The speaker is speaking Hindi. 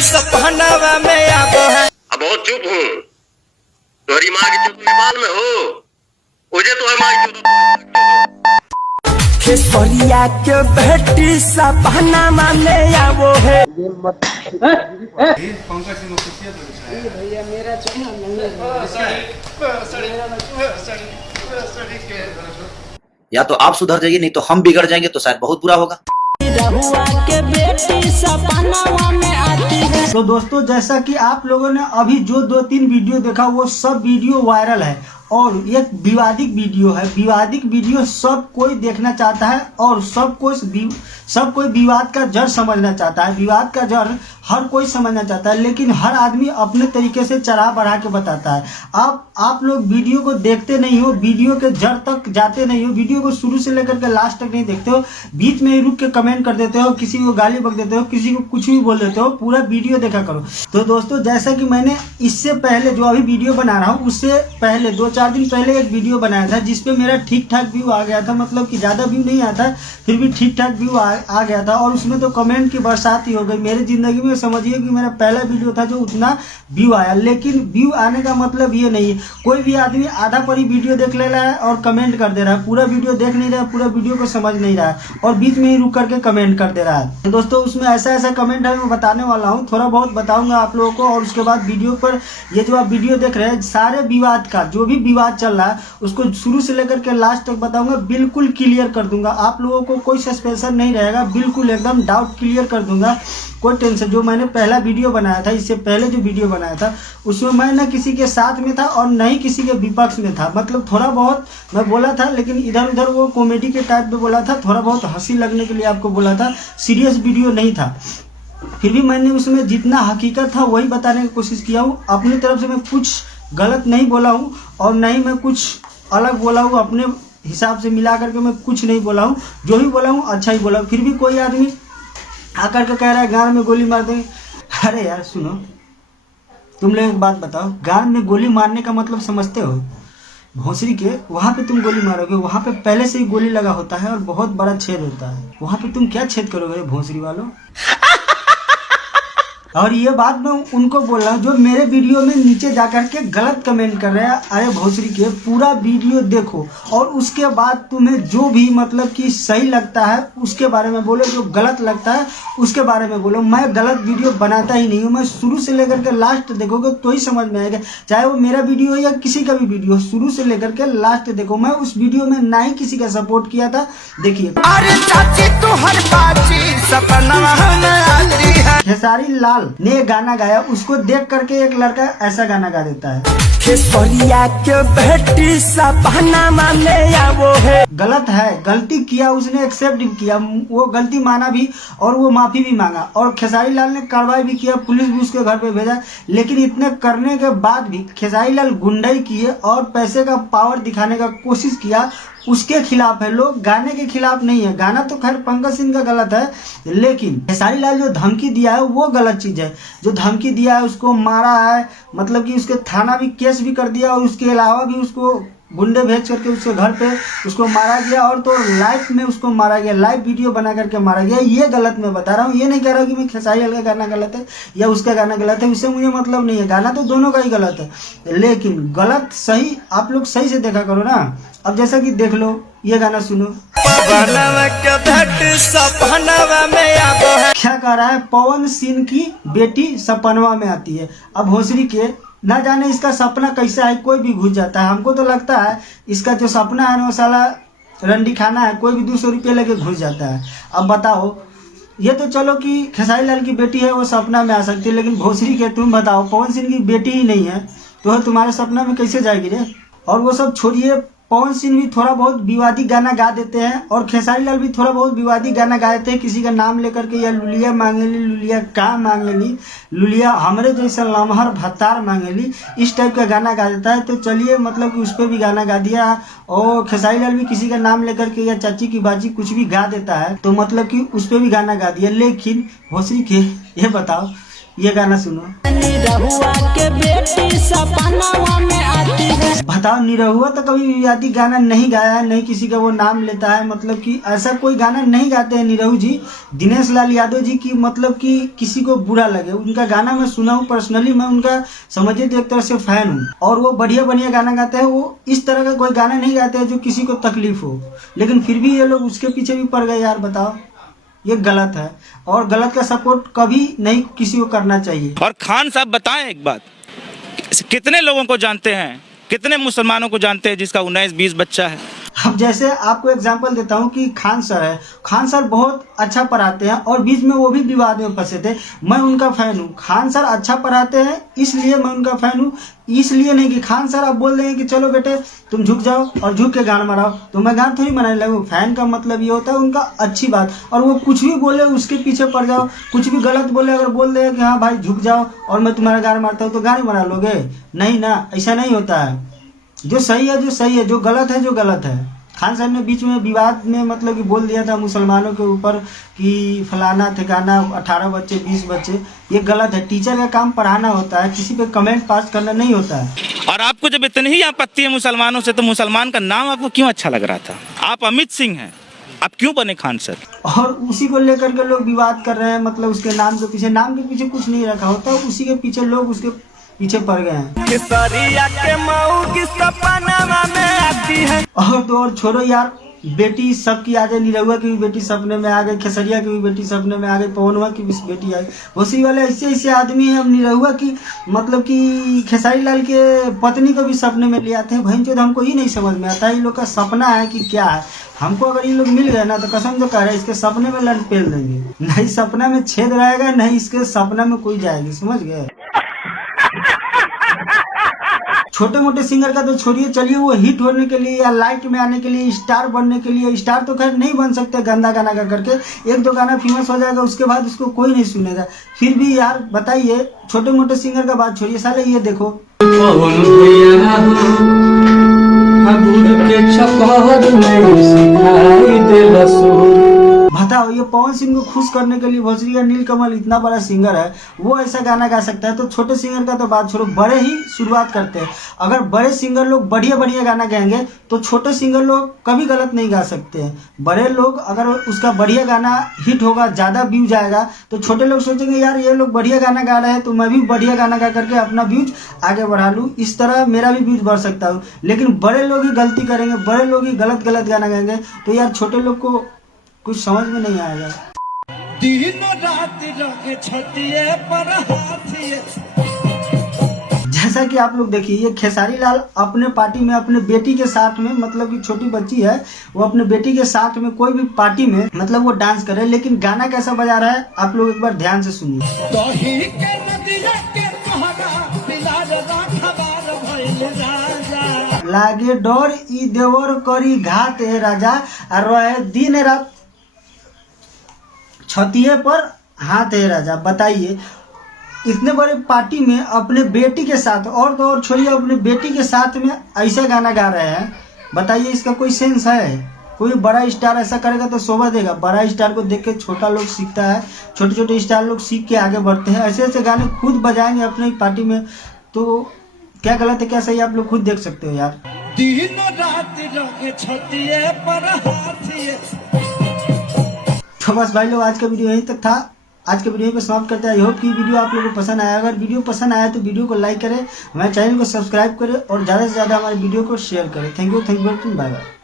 सपनावा में आबो है। अब बहुत चुप हूँ, तुम्हारी माँ की चुप नेपाल में हो, मुझे तो है माँ की चुप। खेसरिया के बेटी सपनावा में आबो है। भैया मेरा चैनल या तो आप सुधर जाइए, नहीं तो हम बिगड़ जाएंगे, तो शायद बहुत बुरा होगा। के बेटी सपनावा में आती है। तो दोस्तों, जैसा कि आप लोगों ने अभी जो 2-3 वीडियो देखा, वो सब वीडियो वायरल है और एक विवादित वीडियो है। विवादित वीडियो सब कोई देखना चाहता है और सब कोई विवाद का जड़ समझना चाहता है। विवाद का जड़ हर कोई समझना चाहता है, लेकिन हर आदमी अपने तरीके से चढ़ा बढ़ा के बताता है। आप लोग वीडियो को देखते नहीं हो, वीडियो के जड़ तक जाते नहीं हो, वीडियो को शुरू से लेकर के लास्ट तक नहीं देखते हो, बीच में ही रुक के कमेंट कर देते हो, किसी को गाली बक देते हो, किसी को कुछ भी बोल देते हो। पूरा वीडियो देखा करो। तो दोस्तों, जैसा कि मैंने इससे पहले जो अभी वीडियो बना रहा हूँ, उससे पहले 2-4 दिन पहले एक वीडियो बनाया था जिसपे मेरा ठीक ठाक व्यू आ गया था। मतलब कि ज्यादा व्यू नहीं आता, फिर भी ठीक ठाक व्यू आ गया था और उसमें तो कमेंट की बरसात ही हो गई। मेरी जिंदगी में समझिए कि मेरा पहला वीडियो था जो उतना व्यू आया। लेकिन व्यू आने का मतलब ये नहीं है कोई भी आदमी आधा पर ही वीडियो देख ले रहा है और कमेंट कर दे रहा है, पूरा वीडियो देख नहीं रहा है, पूरा वीडियो को समझ नहीं रहा है और बीच में ही रुक करके कमेंट कर दे रहा है। तो दोस्तों, उसमें ऐसा कमेंट है, मैं बताने वाला हूँ, थोड़ा बहुत बताऊंगा आप लोगों को। और उसके बाद वीडियो पर ये जो आप वीडियो देख रहे हैं, सारे विवाद का जो भी विवाद चल रहा है उसको शुरू से लेकर के लास्ट तक बताऊंगा, बिल्कुल क्लियर कर दूंगा। आप लोगों को कोई सस्पेंशन नहीं रहेगा, बिल्कुल एकदम डाउट क्लियर कर दूंगा, कोई टेंशन। जो मैंने पहला वीडियो बनाया था, इससे पहले जो वीडियो बनाया था, उसमें मैं न किसी के साथ में था और न ही किसी के विपक्ष में था। मतलब थोड़ा बहुत मैं बोला था, लेकिन इधर उधर वो कॉमेडी के टाइप में बोला था, थोड़ा बहुत हंसी लगने के लिए आपको बोला था, सीरियस वीडियो नहीं था। फिर भी मैंने उसमें जितना हकीकत था वही बताने की कोशिश किया हूँ। अपनी तरफ से मैं कुछ गलत नहीं बोला हूँ और न ही मैं कुछ अलग बोला हूँ, अपने हिसाब से मिला करके मैं कुछ नहीं बोला हूँ। जो भी बोला हूँ अच्छा ही बोला हूँ। फिर भी कोई आदमी आकर के कह रहा है गान में गोली मार देंगे। अरे यार सुनो, तुम लोग एक बात बताओ, गान में गोली मारने का मतलब समझते हो? भोंसरी के वहाँ पे तुम गोली मारोगे, वहाँ पे पहले से ही गोली लगा होता है और बहुत बड़ा छेद होता है, वहाँ पे तुम क्या छेद करोगे भोंसरी वालों? और ये बात मैं उनको बोल रहा हूँ जो मेरे वीडियो में नीचे जाकर के गलत कमेंट कर रहे हैं। अरे भोसरी के पूरा वीडियो देखो और उसके बाद तुम्हें जो भी मतलब कि सही लगता है उसके बारे में बोलो, जो गलत लगता है उसके बारे में बोलो। मैं गलत वीडियो बनाता ही नहीं हूँ, मैं शुरू से लेकर के लास्ट देखोगे तो ही समझ में आएगा, चाहे वो मेरा वीडियो हो या किसी का भी वीडियो, शुरू से लेकर के लास्ट देखो। मैं उस वीडियो में ना ही किसी का सपोर्ट किया था। देखिए, खेसारी लाल ने गाना गाया, उसको देख करके एक लड़का ऐसा गाना गा देता है, खेसरिया के बेटी सपनावा में आबो है। गलत है, गलती किया उसने, एक्सेप्ट किया, वो गलती माना भी और वो माफी भी मांगा और खेसारी लाल ने कार्रवाई भी किया, पुलिस भी उसके घर पे भेजा। लेकिन इतने करने के बाद भी खेसारी लाल गुंडाई किए और पैसे का पावर दिखाने का कोशिश किया, उसके खिलाफ है। लोग गाने के खिलाफ नहीं है। गाना तो खैर पंकज सिंह का गलत है, लेकिन खेसारी लाल जो धमकी दिया है वो गलत चीज है। जो धमकी दिया है, उसको मारा है, मतलब कि उसके थाना भी केस भी कर दिया और उसके अलावा भी उसको गुंडे भेज करके उसके घर पे उसको मारा गया और तो लाइव में उसको मारा गया, लाइव वीडियो बना करके मारा गया। ये गलत मैं बता रहा हूँ, ये नहीं कह रहा हूँ कि मैं खेसारी लाल का गाना गलत है या उसका गाना गलत है, उससे मुझे मतलब नहीं है। गाना तो दोनों का ही गलत है, लेकिन गलत सही आप लोग सही से देखा करो ना। अब जैसा कि देख लो, ये गाना सुनो, क्या कह रहा है, पवन सिंह की बेटी सपनवा में आती है। अब भोसरी के ना जाने इसका सपना कैसा है, कोई भी घुस जाता है। हमको तो लगता है इसका जो सपना है वो साला रंडी खाना है, कोई भी 200 रुपये लेके घुस जाता है। अब बताओ, ये तो चलो कि खेसारी लाल की बेटी है वो सपना में आ सकती है, लेकिन भोसरी के तुम बताओ, पवन सिंह की बेटी ही नहीं है तो तुम्हारे सपना में कैसे जाएगी रे? और वो सब छोड़िए, पवन सिंह भी थोड़ा बहुत विवादी गाना गा देते हैं और खेसारी लाल भी थोड़ा बहुत विवादी गाना गा देते हैं, किसी का नाम लेकर के, या लुलिया मांगेली, लुलिया का मांगेली, लुलिया हमरे जैसा लमहर भत्तार मांगेली, इस टाइप का गाना गा देता है। तो चलिए, मतलब कि उस पर भी गाना गा दिया और खेसारी लाल भी किसी का नाम लेकर के या चाची की बाजी कुछ भी गा देता है, तो मतलब कि उस पर भी गाना गा दिया। लेकिन भोसरी के ये बताओ, ये गाना सुनो, निरहुआ के बेटी सपनावा में आती है। बताओ, निरहुआ तो कभी विवादित गाना नहीं गाया है, नहीं किसी का वो नाम लेता है, मतलब कि ऐसा कोई गाना नहीं गाते हैं निरहु जी। दिनेश लाल यादव जी की मतलब कि किसी को बुरा लगे, उनका गाना मैं सुना हूँ पर्सनली, मैं उनका समझिए तो एक तरह से फैन हूँ, और वो बढ़िया बढ़िया गाना गाते हैं। वो इस तरह का कोई गाना नहीं गाते हैं जो किसी को तकलीफ हो, लेकिन फिर भी ये लोग उसके पीछे भी पड़ गए यार। बताओ, ये गलत है, और गलत का सपोर्ट कभी नहीं किसी को करना चाहिए। और खान साहब बताएं एक बात, कितने लोगों को जानते हैं, कितने मुसलमानों को जानते हैं जिसका 19-20 बच्चा है? अब जैसे आपको एग्जांपल देता हूँ कि खान सर है, खान सर बहुत अच्छा पढ़ाते हैं, और बीच में वो भी विवाद में फंसे थे। मैं उनका फैन हूँ, खान सर अच्छा पढ़ाते हैं इसलिए मैं उनका फैन हूँ, इसलिए नहीं कि खान सर आप बोल देंगे कि चलो बेटे तुम झुक जाओ और झुक के गाना मराओ, तो मैं गाना थोड़ी मनाने लगूँ। फैन का मतलब ये होता है उनका अच्छी बात, और वो कुछ भी बोले उसके पीछे पड़ जाओ, कुछ भी गलत बोले अगर बोल दे कि हाँ भाई झुक जाओ और मैं तुम्हारा गाना मारता हूँ, तो गाना मरा लोगे? नहीं ना, ऐसा नहीं होता है। जो सही है जो सही है, जो गलत है जो गलत है। खान साहब ने बीच में विवाद में मतलब कि बोल दिया था मुसलमानों के ऊपर कि फलाना ठिकाना 18 बच्चे 20 बच्चे, ये गलत है। टीचर का काम पढ़ाना होता है, किसी पे कमेंट पास करना नहीं होता है। और आपको जब इतनी ही आपत्ति है मुसलमानों से, तो मुसलमान का नाम आपको क्यों अच्छा लग रहा था? आप अमित सिंह हैं, आप क्यों बने खान सर? और उसी को लेकर के लोग विवाद कर रहे हैं, मतलब उसके नाम के पीछे कुछ नहीं रखा होता, उसी के पीछे लोग उसके पीछे पड़ गए हैं। और तो और छोड़ो यार, बेटी सबकी आ गई, निरहुआ की भी बेटी सपने में आ गई, खेसरिया की भी बेटी सपने में आ गई, पवनवा की भी बेटी आ गई। भोसरी वाले ऐसे ऐसे आदमी हैं, अब निरहुआ की मतलब कि खेसारी लाल के पत्नी को भी सपने में ले आते हैं। भाई जो हमको ही नहीं समझ में आता है इन लोग का सपना है कि क्या है। हमको अगर ये लोग मिल गए ना तो कसम तो कह रहे इसके सपने में लड़ पेल देंगे, नहीं सपना में छेद रहेगा, नहीं इसके सपना में कोई जाएगी, समझ गए। छोटे मोटे सिंगर का तो छोड़िए, चलिए वो हिट होने के लिए या लाइट में आने के लिए, स्टार बनने के लिए, स्टार तो खैर नहीं बन सकते गंदा गाना गा करके, एक दो गाना फेमस हो जाएगा उसके बाद उसको कोई नहीं सुनेगा। फिर भी यार बताइए, छोटे मोटे सिंगर का बात छोड़िए, साले ये देखो बताओ, ये पवन सिंह को खुश करने के लिए भोसरी का नीलकमल इतना बड़ा सिंगर है, वो ऐसा गाना गा सकता है, तो छोटे सिंगर का तो बात छोड़ो, बड़े ही शुरुआत करते हैं। अगर बड़े सिंगर लोग बढ़िया बढ़िया गाना गाएंगे तो छोटे सिंगर लोग कभी गलत नहीं गा सकते हैं। बड़े लोग अगर उसका बढ़िया गाना हिट होगा, ज्यादा व्यू जाएगा, तो छोटे लोग सोचेंगे यार ये लोग बढ़िया गाना गा रहे हैं तो मैं भी बढ़िया गाना गा करके अपना व्यूज आगे बढ़ा लूँ, इस तरह मेरा भी व्यूज बढ़ सकता हूँ। लेकिन बड़े लोग ही गलती करेंगे, बड़े लोग ही गलत गलत गाना गाएंगे, तो यार छोटे लोग को कुछ समझ में नहीं आएगा। जैसा कि आप लोग देखिए, ये खेसारी लाल अपने पार्टी में अपने बेटी के साथ में, मतलब कि छोटी बच्ची है वो अपने बेटी के साथ में कोई भी पार्टी में मतलब वो डांस करे, लेकिन गाना कैसा बजा रहा है आप लोग एक बार ध्यान से सुनिए। लागे डोर ई देवर करी घात है राजा, और रहे दिन रात छतिये पर हाथ है राजा। बताइए, इतने बड़े पार्टी में अपने बेटी के साथ, और तो और छोड़िए अपने बेटी के साथ में ऐसा गाना गा रहे हैं, बताइए इसका कोई सेंस है? कोई बड़ा स्टार ऐसा करेगा तो शोभा देगा? बड़ा स्टार को देख के छोटा लोग सीखता है, छोटे छोटे स्टार लोग सीख के आगे बढ़ते हैं। ऐसे ऐसे गाने खुद बजाएंगे अपने पार्टी में, तो क्या गलत है क्या सही आप लोग खुद देख सकते हो यार। तो बस भाई लोग, आज का वीडियो यहीं तक था, आज के वीडियो पे समाप्त करते हैं। आई होप कि वीडियो आप लोगों को पसंद आया। अगर वीडियो पसंद आया तो वीडियो को लाइक करें, हमारे चैनल को सब्सक्राइब करें और ज़्यादा से ज़्यादा हमारे वीडियो को शेयर करें। Thank you for watching, bye bye.